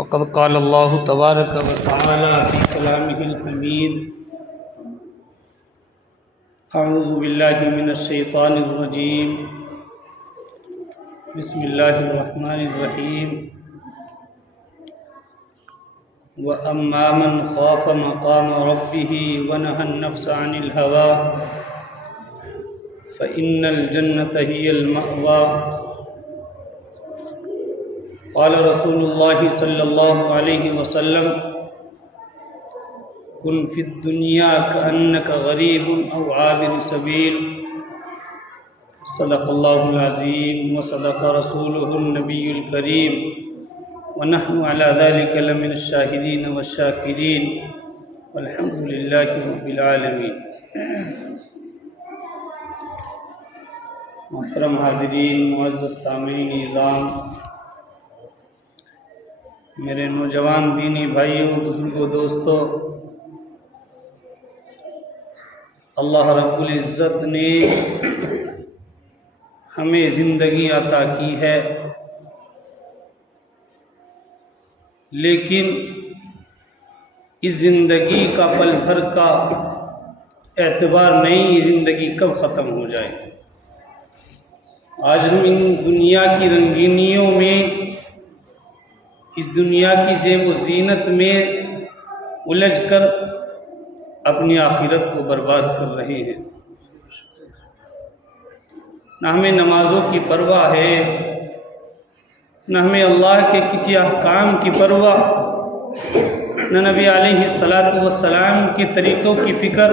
فقد قال اللہ تبارک و تعالی فی کلامہ الحمید اعوذ باللہ من الشیطان الرجیم بسم اللہ الرحمن الرحیم وَأَمَّا مَنْ خَافَ مَقَامَ رَبِّهِ وَنَهَى النَّفْسَ عَنِ الْهَوَىٰ فَإِنَّ الْجَنَّةَ هِيَ الْمَأْوَىٰ قال رسول اللہ صلی اللہ علیہ وسلم کن فی الدنیا کأنک غریب او عابر سبیل صدق اللہ العظیم وصدق رسولہ النبی الکریم ونحن على ذلك لمن الشاہدین والشاکرین والحمد للہ رب العالمین۔ محترم حاضرین، معزز سامعین اعظام، میرے نوجوان دینی بھائیوں، بزرگوں، دوستوں، اللہ رب العزت نے ہمیں زندگی عطا کی ہے، لیکن اس زندگی کا پل بھر کا اعتبار نہیں، یہ زندگی کب ختم ہو جائے۔ آج ہم ان دنیا کی رنگینیوں میں، اس دنیا کی زیب و زینت میں الجھ کر اپنی آخرت کو برباد کر رہے ہیں۔ نہ ہمیں نمازوں کی پرواہ ہے، نہ ہمیں اللہ کے کسی احکام کی پرواہ، نہ نبی علیہ السلام کے طریقوں کی فکر،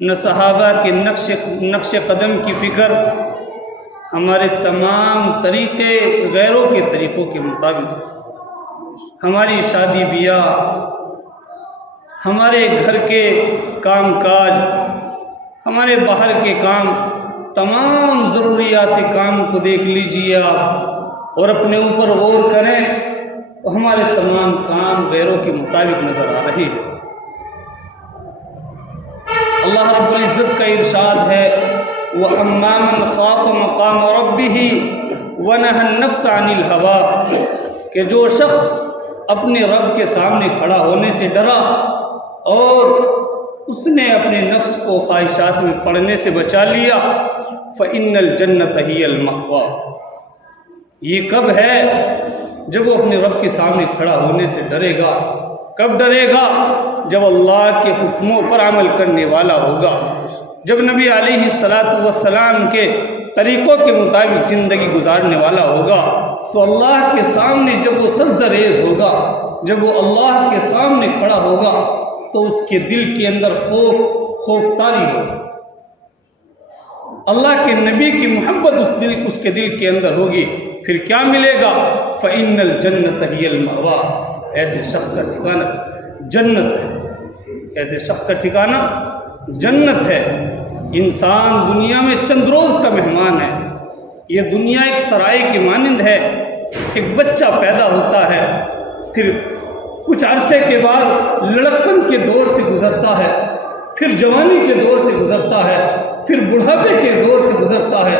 نہ صحابہ کے نقش قدم کی فکر۔ ہمارے تمام طریقے غیروں کے طریقوں کے مطابق، ہماری شادی بیاہ، ہمارے گھر کے کام کاج، ہمارے باہر کے کام، تمام ضروریات کام کو دیکھ لیجیے آپ اور اپنے اوپر غور کریں تو ہمارے تمام کام غیروں کے مطابق نظر آ رہے ہیں۔ اللہ رب العزت کا ارشاد ہے وَأَمَّا مَنْ خَافَ مَقَامَ رَبِّهِ وَنَهَى النَّفْسَ عَنِ الْهَوَىٰ، کہ جو شخص اپنے رب کے سامنے کھڑا ہونے سے ڈرا اور اس نے اپنے نفس کو خواہشات میں پڑنے سے بچا لیا، فَإِنَّ الْجَنَّةَ هِيَ الْمَأْوَىٰ۔ یہ کب ہے؟ جب وہ اپنے رب کے سامنے کھڑا ہونے سے ڈرے گا۔ کب ڈرے گا؟ جب اللہ کے حکموں پر عمل کرنے والا ہوگا، جب نبی علیہ السلام کے طریقوں کے مطابق زندگی گزارنے والا ہوگا، تو اللہ کے سامنے جب وہ سجدہ ریز ہوگا، جب وہ اللہ کے سامنے کھڑا ہوگا، تو اس کے دل کے اندر خوفتاری ہوگی، اللہ کے نبی کی محبت اس کے دل کے اندر ہوگی۔ پھر کیا ملے گا؟ فَإِنَّ الْجَنَّةَ هِيَ الْمَأْوَىٰ۔ ایسے شخص کا ٹھکانہ جنت ہے، ایسے شخص کا ٹھکانہ جنت ہے۔ انسان دنیا میں چند روز کا مہمان ہے۔ یہ دنیا ایک سرائے کی مانند ہے۔ ایک بچہ پیدا ہوتا ہے، پھر کچھ عرصے کے بعد لڑکپن کے دور سے گزرتا ہے، پھر جوانی کے دور سے گزرتا ہے، پھر بڑھاپے کے دور سے گزرتا ہے۔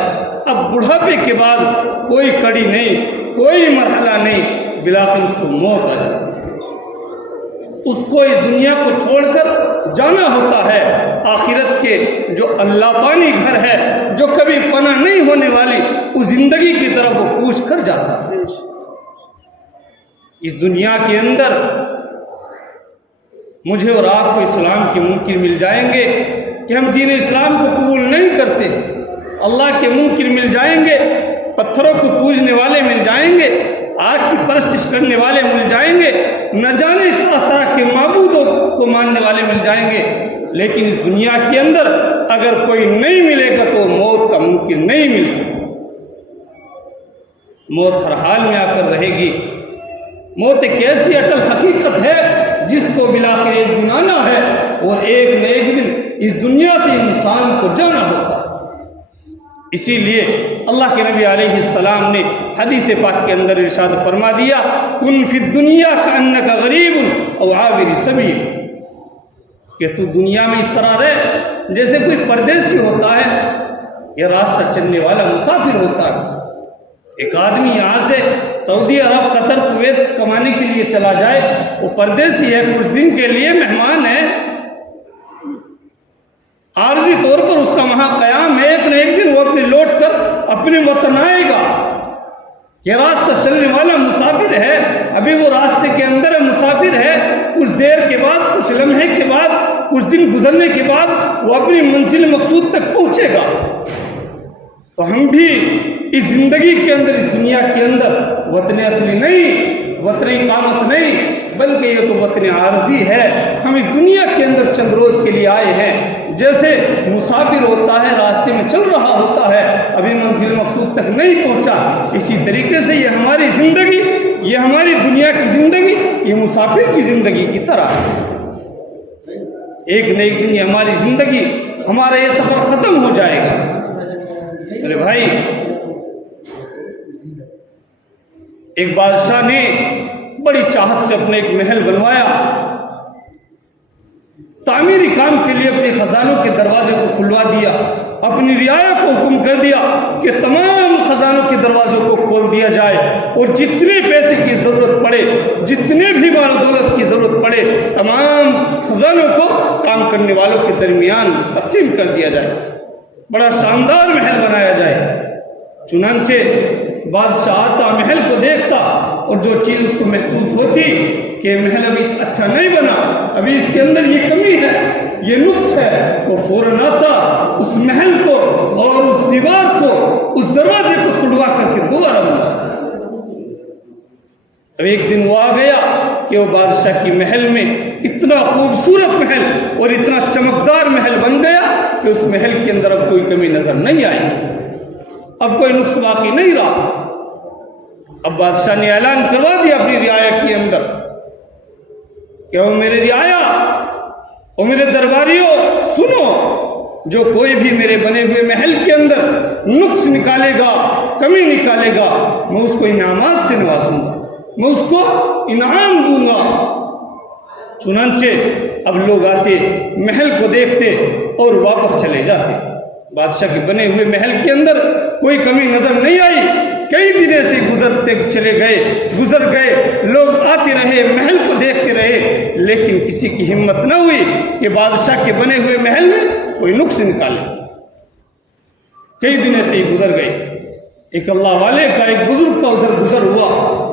اب بڑھاپے کے بعد کوئی کڑی نہیں، کوئی مرحلہ نہیں، بالآخر اس کو موت آ جاتی ہے۔ اس کو اس دنیا کو چھوڑ کر جانا ہوتا ہے۔ آخرت کے جو اللہ فانی گھر ہے، جو کبھی فنا نہیں ہونے والی اس زندگی کی طرف وہ کوچ کر جاتا ہے۔ اس دنیا کے اندر مجھے اور آپ کو اسلام کے منکر مل جائیں گے کہ ہم دین اسلام کو قبول نہیں کرتے، اللہ کے منکر مل جائیں گے، پتھروں کو پوجنے والے مل جائیں گے، آگ کی پرستش کرنے والے مل جائیں گے، نہ جانے طرح طرح کے معبودوں کو ماننے والے مل جائیں گے، لیکن اس دنیا کے اندر اگر کوئی نہیں ملے گا تو موت کا ممکن نہیں مل سکتا۔ موت ہر حال میں آ کر رہے گی۔ موت ایک ایسی اٹل حقیقت ہے جس کو بلاخر ایک دن آنا ہے، اور ایک نہ ایک دن اس دنیا سے انسان کو جانا ہوتا ہے۔ اسی لیے اللہ کے نبی علیہ السلام نے حدیث پاک کے اندر ارشاد فرما دیا کن فی الدنیا کأنک غریب او عابر سبیل، کہ تو دنیا میں اس طرح رہ جیسے کوئی پردیسی ہوتا ہے، یہ راستہ چلنے والا مسافر ہوتا ہے۔ ایک آدمی یہاں سے سعودی عرب، قطر، کویت کمانے کے لیے چلا جائے، وہ پردیسی ہے، کچھ دن کے لیے مہمان ہے، عارضی طور پر اس کا وہاں قیام ہے، ایک نہ ایک دن وہ اپنے لوٹ کر اپنے وطن آئے گا۔ یہ راستہ چلنے والا مسافر ہے، ابھی وہ راستے کے اندر ہے، مسافر ہے، کچھ دیر کے بعد، کچھ لمحے کے بعد، کچھ دن گزرنے کے بعد وہ اپنی منزل مقصود تک پہنچے گا۔ تو ہم بھی اس زندگی کے اندر، اس دنیا کے اندر وطن اصلی نہیں، وطن اقامت نہیں، بلکہ یہ تو وطن عارضی ہے۔ ہم اس دنیا کے اندر چند روز کے لیے آئے ہیں، جیسے مسافر ہوتا ہے، راستے میں چل رہا ہوتا ہے، ابھی منزل مقصود تک نہیں پہنچا، اسی طریقے سے یہ ہماری زندگی، یہ ہماری دنیا کی زندگی، یہ مسافر کی زندگی کی طرح ہے۔ ایک نہ ایک دن یہ ہماری زندگی، ہمارا یہ سفر ختم ہو جائے گا۔ میرے بھائی، ایک بادشاہ نے بڑی چاہت سے اپنے ایک محل بنوایا، تعمیری کام کے لیے اپنے خزانوں کے دروازے کو کھلوا دیا، اپنی رعایا کو حکم کر دیا کہ تمام خزانوں کے دروازوں کو کھول دیا جائے، اور جتنے پیسے کی ضرورت پڑے، جتنے بھی مال دولت کی ضرورت پڑے، تمام خزانوں کو کام کرنے والوں کے درمیان تقسیم کر دیا جائے، بڑا شاندار محل بنایا جائے۔ چنانچہ بادشاہ آتا، محل کو دیکھتا، اور جو چیز اس کو محسوس ہوتی کہ محل ابھی اچھا نہیں بنا، ابھی اس کے اندر یہ کمی ہے، یہ نقص ہے، وہ فوراً آتا، اس محل کو اور اس دیوار کو، اس دروازے کو توڑوا کر کے دوبارہ بنا۔ اب ایک دن وہ آ گیا کہ وہ بادشاہ کی محل میں اتنا خوبصورت محل اور اتنا چمکدار محل بن گیا کہ اس محل کے اندر اب کوئی کمی نظر نہیں آئی، اب کوئی نقص باقی نہیں رہا۔ اب بادشاہ نے اعلان کروا دیا اپنی رعایا کے اندر کہ وہ میرے رعایا، اور میرے درباریوں، سنو، جو کوئی بھی میرے بنے ہوئے محل کے اندر نقص نکالے گا، کمی نکالے گا، میں اس کو انعامات سے نوازوں گا، میں اس کو انعام دوں گا۔ چنانچہ اب لوگ آتے، محل کو دیکھتے اور واپس چلے جاتے۔ بادشاہ کے بنے ہوئے محل کے اندر کوئی کمی نظر نہیں آئی۔ کئی دن سے گزر گئے، لوگ آتے رہے، محل کو دیکھتے رہے، لیکن کسی کی ہمت نہ ہوئی کہ بادشاہ کے بنے ہوئے محل میں کوئی نقص نکالے۔ کئی دن سے گزر گئے، ایک اللہ والے کا، ایک بزرگ کا ادھر گزر ہوا،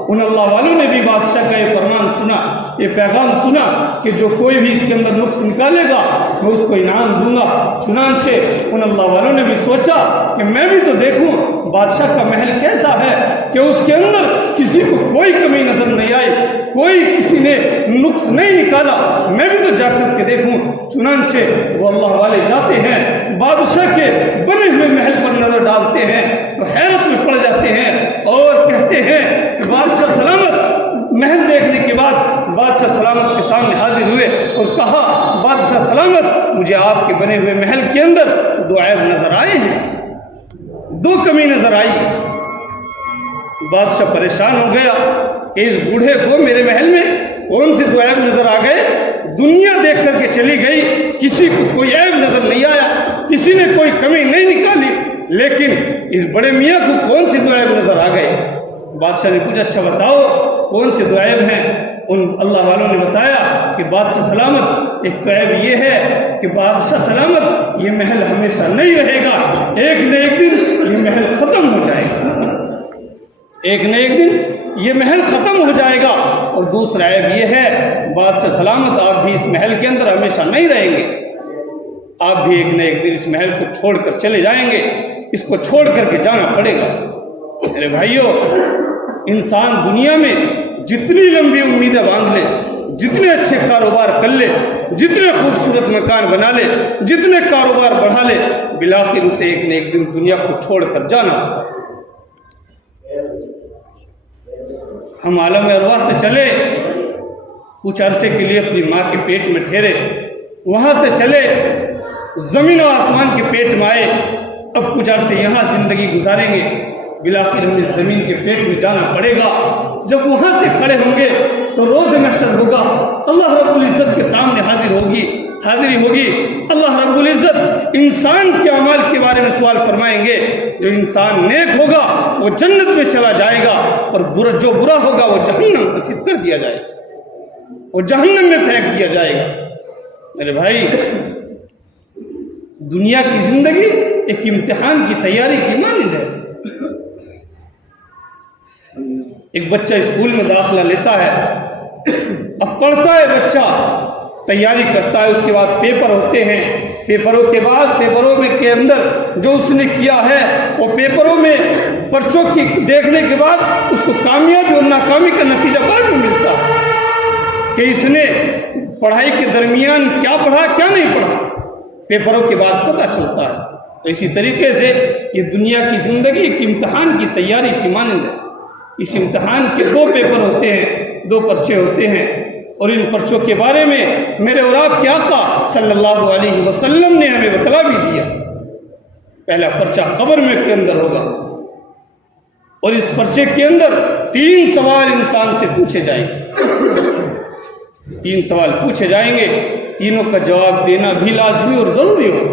ان اللہ والوں نے بھی بادشاہ کا یہ فرمان سنا، یہ پیغام سنا کہ جو کوئی بھی اس کے اندر نقص نکالے گا میں اس کو انعام دوں گا۔ چنانچہ ان اللہ والوں نے بھی سوچا کہ میں بھی تو دیکھوں بادشاہ کا محل کیسا ہے کہ اس کے اندر کسی کو کوئی کمی نظر نہیں آئی، کوئی کسی نے نقص نہیں نکالا، میں بھی تو جا کر کے دیکھوں۔ چنانچہ وہ اللہ والے جاتے ہیں، بادشاہ کے بنے ہوئے محل پر نظر ڈالتے ہیں تو حیرت میں پڑ جاتے ہیں اور کہتے ہیں کہ بادشاہ سلامت۔ محل دیکھنے کے بعد بادشاہ سلامت کے سامنے حاضر ہوئے اور کہا، بادشاہ سلامت، مجھے آپ کے بنے ہوئے محل کے اندر دو عیب نظر آئے ہیں، دو کمی نظر آئی۔ بادشاہ پریشان ہو گیا کہ اس بوڑھے کو میرے محل میں کون سے دو عیب نظر آ گئے؟ دنیا دیکھ کر کے چلی گئی، کسی کو کوئی عیب نظر نہیں آیا، کسی نے کوئی کمی نہیں نکالی، لیکن اس بڑے میاں کو کون سے دو عیب نظر آ گئے؟ بادشاہ نے پوچھا، اچھا بتاؤ کون سے دو عیب ہیں؟ ان اللہ والوں نے بتایا کہ بادشاہ سلامت، ایک تو عیب یہ ہے کہ بادشاہ سلامت یہ محل ہمیشہ نہیں رہے گا، ایک نہ ایک دن یہ محل ختم ہو جائے گا، ایک نہ ایک دن یہ محل ختم ہو جائے گا۔ اور دوسرا عیب یہ ہے، بادشاہ سلامت آپ بھی اس محل کے اندر ہمیشہ نہیں رہیں گے، آپ بھی ایک نہ ایک دن اس محل کو چھوڑ کر چلے جائیں گے، اس کو چھوڑ کر کے جانا پڑے گا۔ میرے بھائیوں، انسان دنیا میں جتنی لمبی امیدیں باندھ لے، جتنے اچھے کاروبار کر لے، جتنے خوبصورت مکان بنا لے، جتنے کاروبار بڑھا لے، بالآخر اسے ایک نہ ایک دن دنیا کو چھوڑ کر جانا ہوتا ہے۔ ہم عالم ارواح سے چلے، کچھ عرصے کے لیے اپنی ماں کے پیٹ میں ٹھہرے، وہاں سے چلے زمین و آسمان کے پیٹ میں آئے، اب کچھ عرصے یہاں زندگی گزاریں گے، بالآخر ہمیں زمین کے پیٹ میں جانا پڑے گا۔ جب وہاں سے کھڑے ہوں گے تو روز محشر ہوگا، اللہ رب العزت کے سامنے حاضر ہوگی، حاضری ہوگی، اللہ رب العزت انسان کے اعمال کے بارے میں سوال فرمائیں گے۔ جو انسان نیک ہوگا وہ جنت میں چلا جائے گا، اور جو برا ہوگا وہ جہنم رسید کر دیا جائے گا، وہ جہنم میں پھینک دیا جائے گا۔ میرے بھائی، دنیا کی زندگی ایک امتحان کی تیاری کی مانند ہے۔ ایک بچہ اسکول میں داخلہ لیتا ہے، اب پڑھتا ہے بچہ، تیاری کرتا ہے، اس کے بعد پیپر ہوتے ہیں، پیپروں کے بعد پیپروں میں کے اندر جو اس نے کیا ہے وہ پیپروں میں پرچوں کی دیکھنے کے بعد اس کو کامیابی اور ناکامی کا نتیجہ بعد میں ملتا ہے کہ اس نے پڑھائی کے درمیان کیا پڑھا کیا نہیں پڑھا، پیپروں کے بعد پتہ چلتا ہے۔ تو اسی طریقے سے یہ دنیا کی زندگی ایک امتحان کی تیاری کی مانند ہے۔ اس امتحان کے 2 پیپر ہوتے ہیں، 2 پرچے ہوتے ہیں، اور ان پرچوں کے بارے میں میرے اور آپ کے آقا صلی اللہ علیہ وسلم نے ہمیں بتلا بھی دیا۔ پہلا پرچہ قبر میں کے اندر ہوگا، اور اس پرچے کے اندر 3 سوال انسان سے پوچھے جائیں گے۔ 3 سوال پوچھے جائیں گے، تینوں کا جواب دینا بھی لازمی اور ضروری ہو۔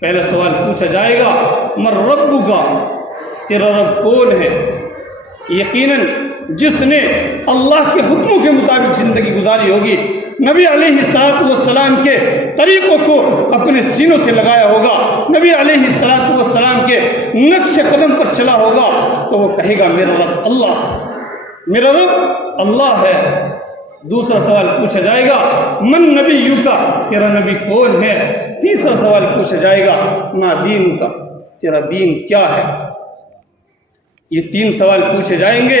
پہلا سوال پوچھا جائے گا، من ربک، تیرا رب کون ہے؟ یقیناً جس نے اللہ کے حکموں کے مطابق زندگی گزاری ہوگی، نبی علیہ السلام کے طریقوں کو اپنے سینوں سے لگایا ہوگا، نبی علیہ السلام کے نقش قدم پر چلا ہوگا، تو وہ کہے گا میرا رب اللہ، میرا رب اللہ ہے۔ دوسرا سوال پوچھا جائے گا، من نبیک، تیرا نبی کون ہے؟ تیسرا سوال پوچھا جائے گا، ما دینک، تیرا دین کیا ہے؟ یہ 3 سوال پوچھے جائیں گے،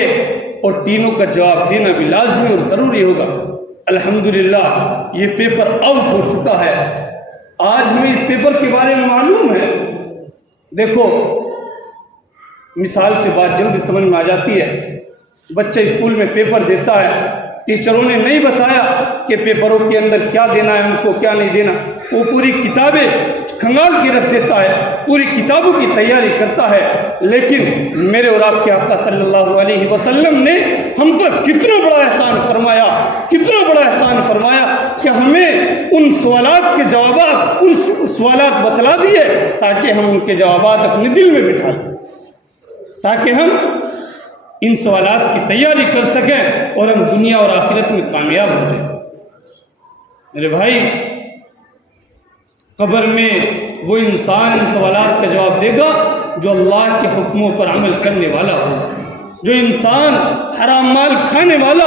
اور تینوں کا جواب دینا بھی لازمی اور ضروری ہوگا۔ الحمدللہ یہ پیپر آؤٹ ہو چکا ہے، آج ہمیں اس پیپر کے بارے میں معلوم ہے۔ دیکھو، مثال سے بات جلدی سمجھ میں آ جاتی ہے۔ بچہ اسکول میں پیپر دیتا ہے، ٹیچروں نے نہیں بتایا کہ پیپروں کے اندر کیا دینا ہے ان کو، کیا نہیں دینا، وہ پوری کتابیں کھنگال کے رکھ دیتا ہے، پوری کتابوں کی تیاری کرتا ہے، لیکن میرے اور آپ کے آقا صلی اللہ علیہ وسلم نے ہم پر کتنا بڑا احسان فرمایا، کتنا بڑا احسان فرمایا کہ ہمیں ان سوالات کے جوابات، ان سوالات بتلا دیے تاکہ ہم ان کے جوابات اپنے دل میں بٹھا لیں، تاکہ ہم ان سوالات کی تیاری کر سکیں اور ہم دنیا اور آخرت میں کامیاب ہو جائیں۔ میرے بھائی، قبر میں وہ انسان ان سوالات کا جواب دے گا جو اللہ کے حکموں پر عمل کرنے والا ہو۔ جو انسان حرام مال کھانے والا،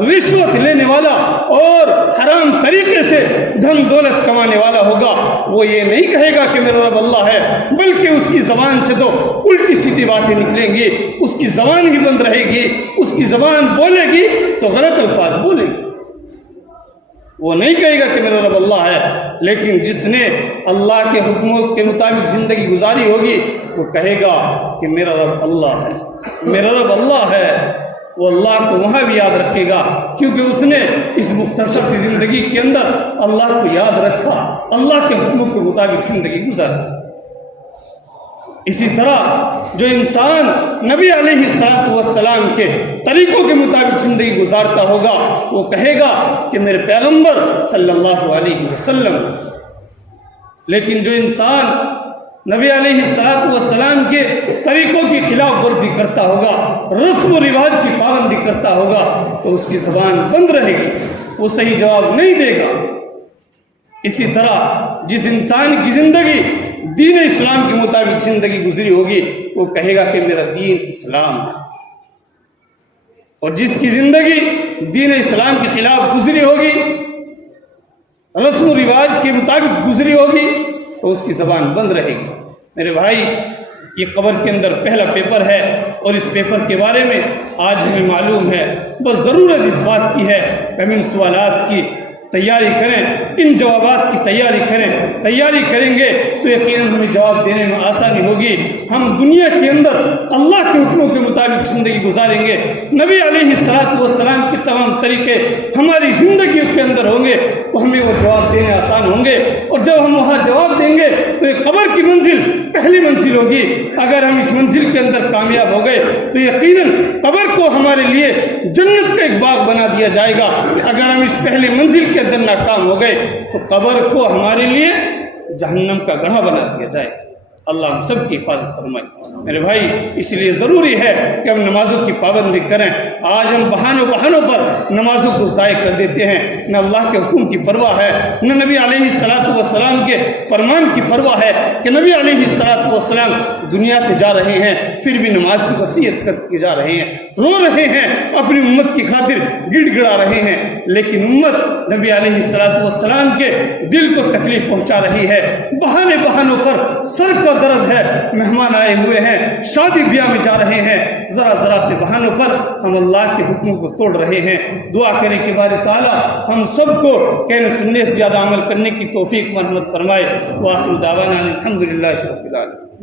رشوت لینے والا اور حرام طریقے سے دھن دولت کمانے والا ہوگا، وہ یہ نہیں کہے گا کہ میرا رب اللہ ہے، بلکہ اس کی زبان سے تو الٹی سیدھی باتیں نکلیں گی، اس کی زبان ہی بند رہے گی، اس کی زبان بولے گی تو غلط الفاظ بولے گی، وہ نہیں کہے گا کہ میرا رب اللہ ہے۔ لیکن جس نے اللہ کے حکموں کے مطابق زندگی گزاری ہوگی، وہ کہے گا کہ میرا رب اللہ ہے، میرا رب اللہ ہے۔ وہ اللہ کو وہاں بھی یاد رکھے گا، کیونکہ اس نے اس مختصر سی زندگی کے اندر اللہ کو یاد رکھا، اللہ کے حکموں کے مطابق زندگی گزاری۔ اسی طرح جو انسان نبی علیہ السلام کے طریقوں کے مطابق زندگی گزارتا ہوگا، وہ کہے گا کہ میرے پیغمبر صلی اللہ علیہ وسلم۔ لیکن جو انسان نبی علیہ السلام کے طریقوں کی خلاف ورزی کرتا ہوگا، رسم و رواج کی پابندی کرتا ہوگا، تو اس کی زبان بند رہے گی، وہ صحیح جواب نہیں دے گا۔ اسی طرح جس انسان کی زندگی دین اسلام کے مطابق زندگی گزری ہوگی، وہ کہے گا کہ میرا دین اسلام ہے، اور جس کی زندگی دین اسلام کے خلاف گزری ہوگی، رسم و رواج کے مطابق گزری ہوگی، تو اس کی زبان بند رہے گی۔ میرے بھائی، یہ قبر کے اندر پہلا پیپر ہے، اور اس پیپر کے بارے میں آج ہمیں معلوم ہے، بس ضرورت اس بات کی ہے کہ ہم ان سوالات کی تیاری کریں، ان جوابات کی تیاری کریں گے تو یقیناً ہمیں جواب دینے میں آسانی ہوگی۔ ہم دنیا کے اندر اللہ کے حکموں کے مطابق زندگی گزاریں گے، نبی علیہ السلام کے تمام طریقے ہماری زندگیوں کے اندر ہوں گے، تو ہمیں وہ جواب دینے آسان ہوں گے، اور جب ہم وہاں جواب دیں گے تو یہ قبر کی منزل پہلی منزل ہوگی۔ اگر ہم اس منزل کے اندر کامیاب ہو گئے تو یقیناً قبر کو ہمارے لیے جنت کا ایک باغ بنا دیا جائے گا۔ اگر ہم اس پہلی منزل کے اندر ناکام ہو گئے تو قبر کو ہمارے لیے جہنم کا گڑھا بنا دیا جائے۔ اللہ ہم سب کی حفاظت فرمائے۔ میرے بھائی، اس لیے ضروری ہے کہ ہم نمازوں کی پابندی کریں۔ آج ہم بہانوں پر نمازوں کو ضائع کر دیتے ہیں۔ نہ اللہ کے حکم کی پرواہ ہے، نہ نبی علیہ السلام کے فرمان کی پرواہ ہے کہ نبی علیہ السلام دنیا سے جا رہے ہیں، پھر بھی نماز کی وصیت کر کے جا رہے ہیں، رو رہے ہیں، اپنی امت کی خاطر گڑ گڑا رہے ہیں، لیکن امت نبی علیہ السلام کے دل کو تکلیف پہنچا رہی ہے۔ بہانوں پر سر کا درد ہے، مہمان آئے ہوئے ہیں، شادی بیاہ میں جا رہے ہیں، ذرا سے بہانوں پر ہم اللہ کے حکموں کو توڑ رہے ہیں۔ دعا کریں کہ باری تعالیٰ ہم سب کو کہنے سننے سے زیادہ عمل کرنے کی توفیق مرحمت فرمائے۔ وآخر دعوانا الحمدللہ رب العالمین۔